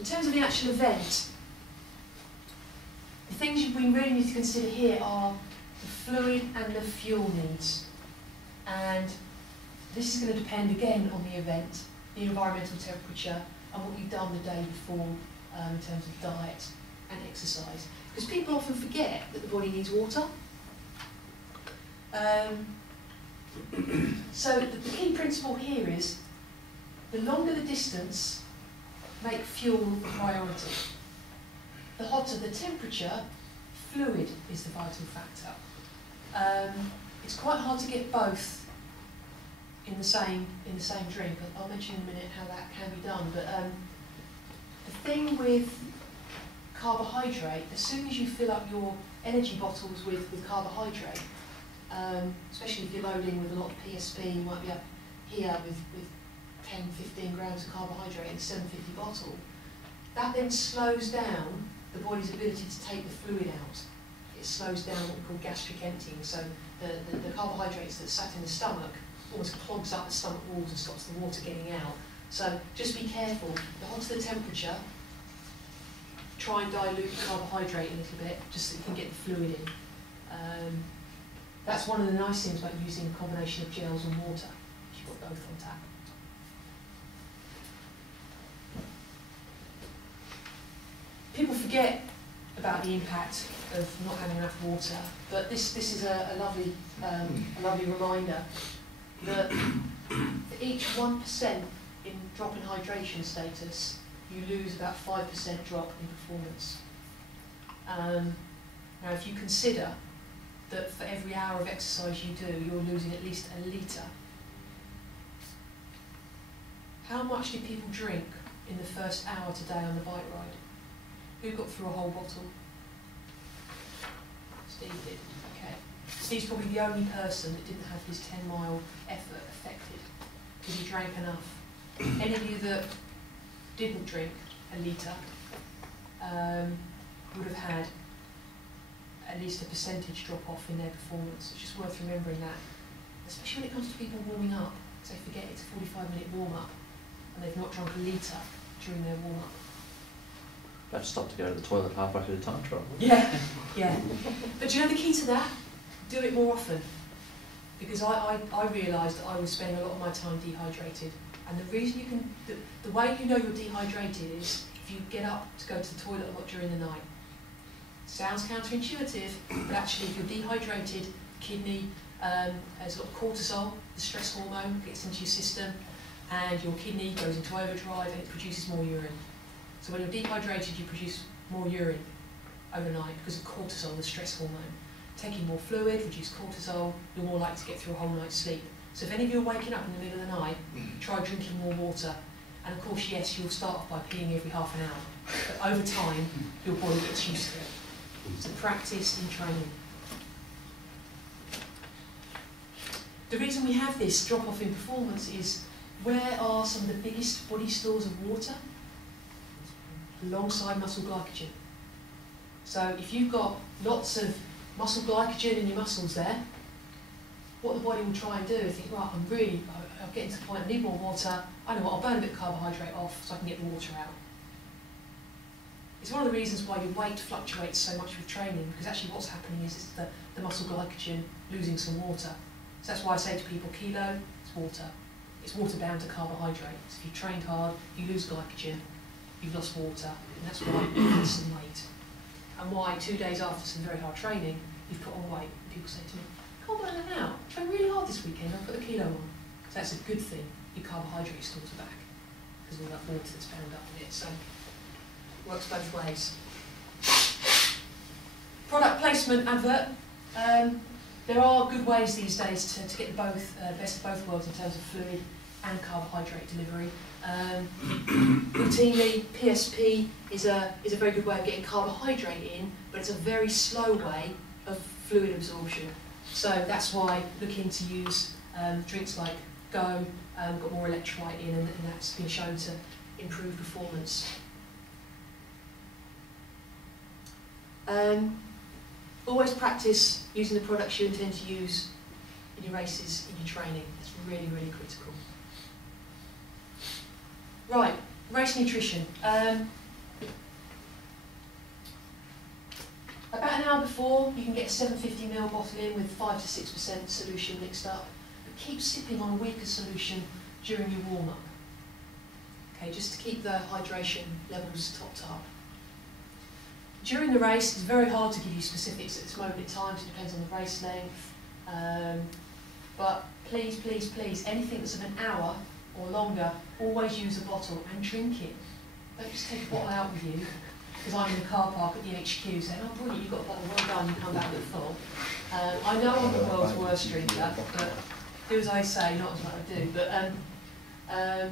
In terms of the actual event, the things we really need to consider here are the fluid and the fuel needs. And this is going to depend again on the event, the environmental temperature, and what you've done the day before in terms of diet and exercise. Because people often forget that the body needs water. So the key principle here is the longer the distance, make fuel the priority. The hotter the temperature, fluid is the vital factor. It's quite hard to get both in the same drink. I'll mention in a minute how that can be done. But the thing with carbohydrate, as soon as you fill up your energy bottles with carbohydrate, especially if you're loading with a lot of PSP, you might be up here with 10, 15 grams of carbohydrate in a 750 bottle, that then slows down the body's ability to take the fluid out. It slows down what we call gastric emptying. So the carbohydrates that sat in the stomach almost clogs up the stomach walls and stops the water getting out. So just be careful. The hotter the temperature, try and dilute the carbohydrate a little bit, just so you can get the fluid in. That's one of the nice things about using a combination of gels and water. You've got both on tap. People forget about the impact of not having enough water, but this is a lovely reminder that for each 1% in drop in hydration status, you lose about 5% drop in performance. Now, if you consider that for every hour of exercise you do, you're losing at least a litre. How much did people drink in the first hour today on the bike ride? Who got through a whole bottle? Steve did. Okay. Steve's probably the only person that didn't have his 10-mile effort affected because he drank enough. Any of you that didn't drink a litre would have had at least a percentage drop off in their performance. It's just worth remembering that, especially when it comes to people warming up, because they forget it's a 45-minute warm-up and they've not drunk a litre during their warm-up. I've stopped to go to the toilet halfway through the time trial. Yeah, yeah. But do you know the key to that? Do it more often. Because I realised that I was spending a lot of my time dehydrated. And the reason you can, the way you know you're dehydrated is if you get up to go to the toilet a lot during the night. Sounds counterintuitive, but actually if you're dehydrated, the kidney has a lot of cortisol, the stress hormone gets into your system, and your kidney goes into overdrive and it produces more urine. So when you're dehydrated, you produce more urine overnight because of cortisol, the stress hormone. Taking more fluid, reduce cortisol, you're more likely to get through a whole night's sleep. So if any of you are waking up in the middle of the night, try drinking more water. And of course, yes, you'll start off by peeing every half an hour. But over time, your body gets used to it. So practice and training. The reason we have this drop-off in performance is where are some of the biggest body stores of water? Alongside muscle glycogen. So if you've got lots of muscle glycogen in your muscles there, what the body will try and do is think, right, I'm getting to the point, I need more water, I know what, I'll burn a bit of carbohydrate off so I can get the water out. It's one of the reasons why your weight fluctuates so much with training, because actually what's happening is it's the muscle glycogen losing some water. So that's why I say to people, kilo, it's water. It's water bound to carbohydrates. If you trained hard, you lose glycogen, you've lost water, and that's why you've lost some weight. And why 2 days after some very hard training, you've put on weight. People say to me, can't burn that out. I trained really hard this weekend, I put a kilo on. So that's a good thing. Your carbohydrate stores are back, because of all that water that's bound up in it. So it works both ways. Product placement advert. There are good ways these days to get the best of both worlds in terms of fluid and carbohydrate delivery. Routinely, PSP is a very good way of getting carbohydrate in, but it's a very slow way of fluid absorption. So that's why looking to use drinks like Go, got more electrolyte in, and that's been shown to improve performance. Always practice using the products you intend to use in your races, in your training. It's really, really critical. Right, race nutrition. About an hour before, you can get a 750ml bottle in with 5 to 6% solution mixed up, but keep sipping on a weaker solution during your warm-up. Okay, just to keep the hydration levels topped up. During the race, it's very hard to give you specifics at this moment in time, so it depends on the race length. But please, please, please, anything that's of an hour or longer, always use a bottle and drink it. Don't just take a bottle out with you, because I'm in the car park at the HQ saying, oh brilliant, you've got a bottle, well done, you come back with full. I know I'm the world's worst drinker, but do as I say, not as what I do. But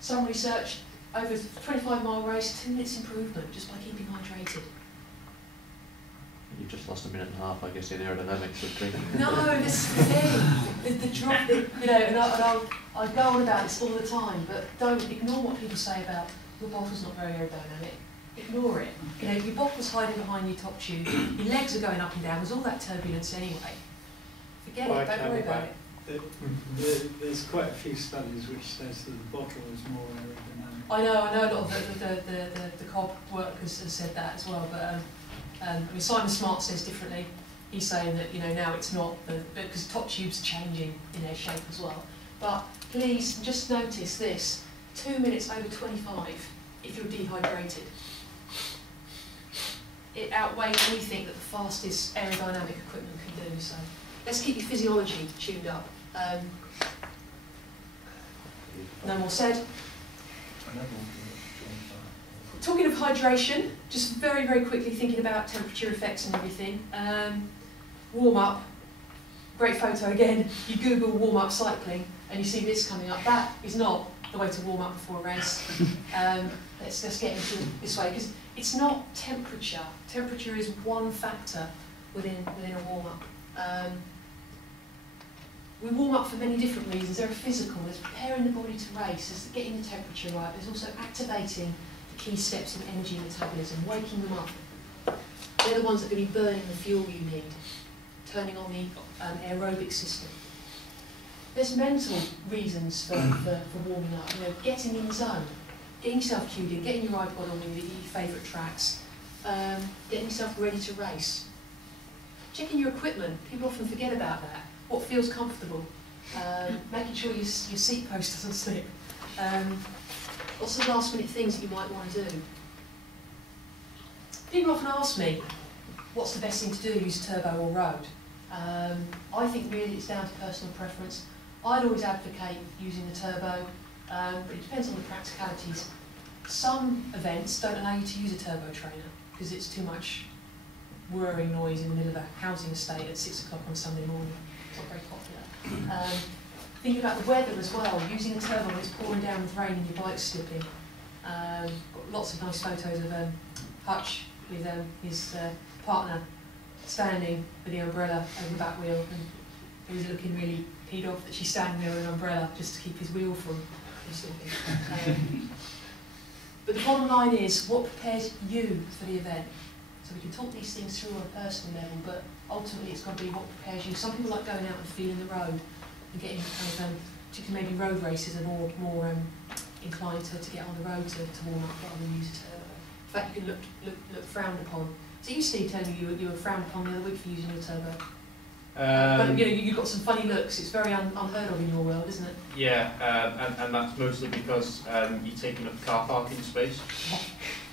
some research, over a 25-mile race, 2 minutes improvement just by keeping hydrated. You've just lost a minute and a half, I guess, in aerodynamics of drinking. No, this is the thing. The drop, you know, and I go on about this all the time, but don't ignore what people say about your bottle's not very aerodynamic. Ignore it. You know, your bottle's hiding behind your top tube, your legs are going up and down, there's all that turbulence anyway. Forget it, don't worry about it. There's quite a few studies which says that the bottle is more aerodynamic. I know a lot of the COB work has said that as well, but I mean, Simon Smart says differently. He's saying that, you know, now it's not, because top tubes are changing in their shape as well. But please just notice this, 2 minutes over 25 if you're dehydrated. It outweighs anything that the fastest aerodynamic equipment can do. So let's keep your physiology tuned up. No more said. Talking of hydration, just very, very quickly thinking about temperature effects and everything. Warm up, great photo again. You Google warm up cycling and you see this coming up. That is not the way to warm up before a race. Let's get into it this way, because it's not temperature. Temperature is one factor within a warm up. We warm up for many different reasons. There are physical, there's preparing the body to race, there's getting the temperature right, there's also activating the key steps in energy metabolism, waking them up. They're the ones that are going to be burning the fuel you need, turning on the aerobic system. There's mental reasons for warming up, you know, getting in zone, getting yourself cued in, getting your iPod on with your favourite tracks, getting yourself ready to race. Checking your equipment, people often forget about that. What feels comfortable, making sure your seat post doesn't slip. Lots of last minute things that you might want to do. People often ask me, what's the best thing to do, use turbo or road? I think really it's down to personal preference. I'd always advocate using the turbo, but it depends on the practicalities. Some events don't allow you to use a turbo trainer because it's too much whirring noise in the middle of a housing estate at 6 o'clock on Sunday morning. It's not very popular. Thinking about the weather as well, using a turbo when it's pouring down with rain and your bike's slipping. Got lots of nice photos of Hutch with his partner standing with the umbrella over the back wheel, and he was looking really peed off that she's standing there with an umbrella just to keep his wheel from slipping. But the bottom line is, what prepares you for the event? So we can talk these things through on a personal level, but ultimately it's got to be what prepares you. Some people like going out and feeling the road and getting kind of, particularly maybe road races are more inclined to get on the road to warm up rather than use a turbo. In fact, you can look frowned upon. So you, Steve, telling me you were frowned upon the other week for using your turbo. But you know, you've got some funny looks. It's very unheard of in your world, isn't it? Yeah, and that's mostly because you're taking up car parking space.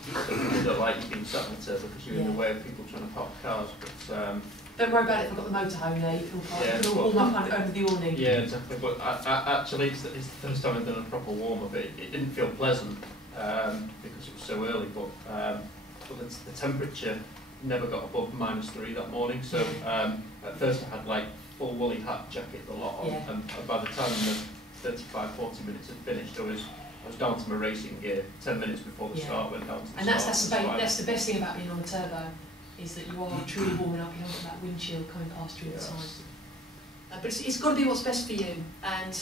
So people don't like you being sat in the turbo because you're in the way of people trying to park cars. But don't worry about it if I've got the motorhome there. You can all warm up under the awning. Yeah, exactly. But actually, it's the first time I've done a proper warm up. It didn't feel pleasant because it was so early. But the temperature never got above -3 that morning. So at first I had like full woolly hat, jacket, the lot on, and by the time the 35-40 minutes had finished, I was down to my racing gear 10 minutes before the start, went down to the and that's the best thing about being on a turbo, is that you are truly warming up, you haven't got that wind chill coming past you all the time. But it's got to be what's best for you, and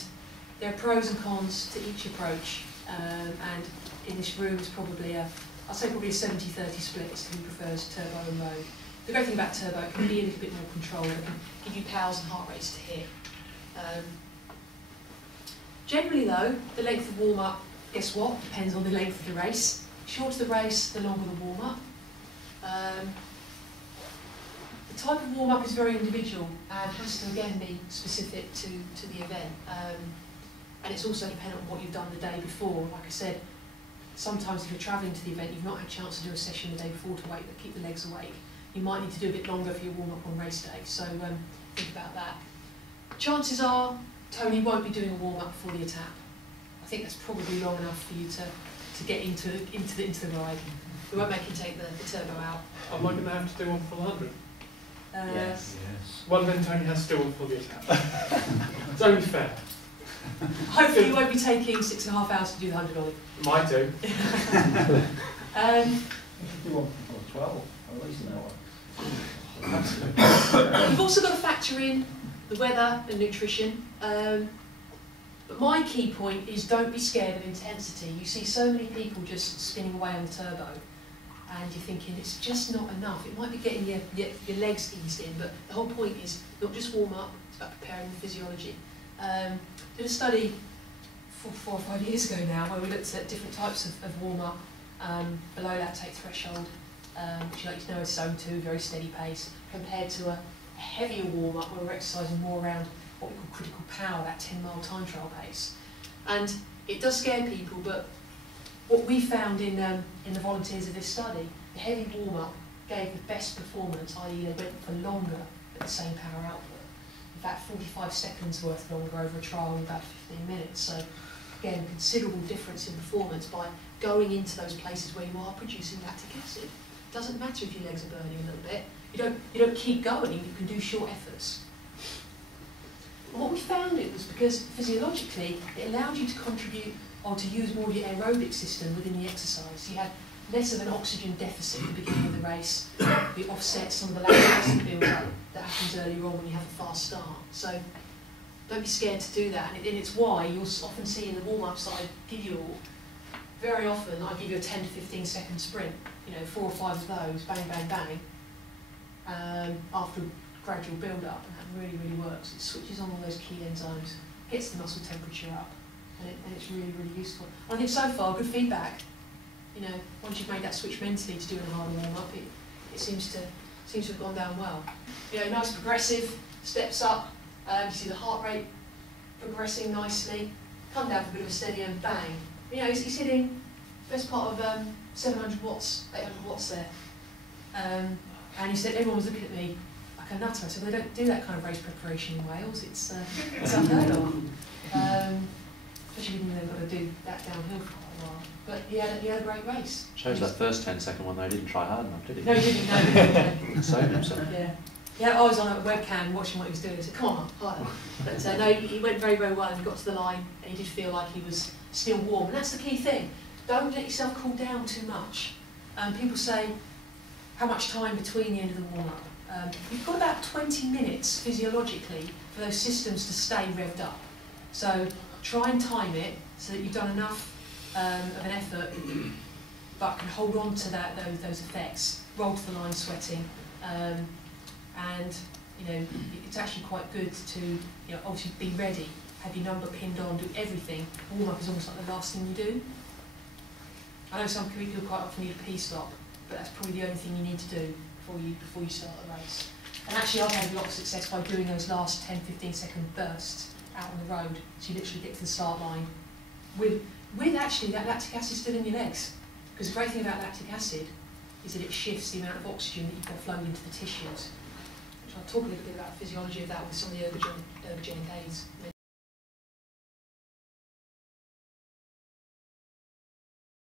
there are pros and cons to each approach, and in this room is probably I'd say probably a 70-30 split as to who prefers turbo and road. The great thing about turbo, it can be a little bit more controlled, it can give you powers and heart rates to hit. Generally though, the length of warm-up, guess what? Depends on the length of the race. The shorter the race, the longer the warm-up. The type of warm-up is very individual and has to again be specific to the event. And it's also dependent on what you've done the day before. Like I said, sometimes if you're travelling to the event, you've not had a chance to do a session the day before to keep the legs awake. You might need to do a bit longer for your warm-up on race day, so think about that. Chances are, Tony won't be doing a warm-up before the attack. I think that's probably long enough for you to get into the ride. We won't make you take the turbo out. Am I going to have to do one for 100? Yes. Well, then Tony has to do one for the attack. It's only fair. Hopefully you won't be taking 6.5 hours to do the 100 Ollie. Might do. Do one for 12, at least an hour. You've also got to factor in the weather and nutrition. But my key point is don't be scared of intensity. You see so many people just spinning away on the turbo and you're thinking it's just not enough. It might be getting your legs eased in, but the whole point is not just warm up, it's about preparing the physiology. Did a study 4 or 5 years ago now where we looked at different types of warm up below lactate threshold, which you like to know is zone 2, very steady pace, compared to a heavier warm up where we're exercising more around what we call critical power, that 10-mile time trial pace. And it does scare people, but what we found in the volunteers of this study, the heavy warm-up gave the best performance, i.e. they went for longer at the same power output. In fact, 45 seconds worth longer over a trial in about 15 minutes. So again, considerable difference in performance by going into those places where you are producing lactic acid. It doesn't matter if your legs are burning a little bit. You don't keep going, you can do short efforts. And what we found it was because physiologically it allowed you to contribute or to use more of your aerobic system within the exercise. You had less of an oxygen deficit at the beginning of the race. We offset some of the lactic acid build-up that happens earlier on when you have a fast start. So don't be scared to do that. And it's why you'll often see in the warm-ups that I give you all, very often I give you a 10 to 15 second sprint, 4 or 5 of those, bang, bang, bang, after a gradual build-up, and that really, really works. It switches on all those key enzymes, gets the muscle temperature up, and it's really, really useful. And I think so far, good feedback. Once you've made that switch mentally to doing a harder warm-up, it seems to have gone down well. Nice progressive, steps up, you see the heart rate progressing nicely, come down for a bit of a steady and bang. He's hitting best part of 700 watts, 800 watts there. And he said, everyone was looking at me like a nutter. I said, they don't do that kind of race preparation in Wales, it's unheard of. Especially when they've got to do that downhill for quite a while. But he had a great race. Shows that first 10-second one though, he didn't try hard enough, did he? No, he didn't, no. Saved himself. Yeah, I was on a webcam watching what he was doing. I said, come on, harder. But no, he went very, very well and he got to the line and he did feel like he was still warm. And that's the key thing. Don't let yourself cool down too much. People say, how much time between the end of the warm-up? You've got about 20 minutes physiologically for those systems to stay revved up. So try and time it so that you've done enough of an effort but can hold on to those effects, roll to the line sweating, and it's actually quite good to obviously be ready, have your number pinned on, do everything. Warm-up is almost like the last thing you do. I know some people quite often need a P-stop, but that's probably the only thing you need to do before you start the race. And actually I've had a lot of success by doing those last 10-15 second bursts out on the road, so you literally get to the start line with actually that lactic acid still in your legs. Because the great thing about lactic acid is that it shifts the amount of oxygen that you've got flowing into the tissues. Which I'll talk a little bit about the physiology of that with some of the ergogenic aids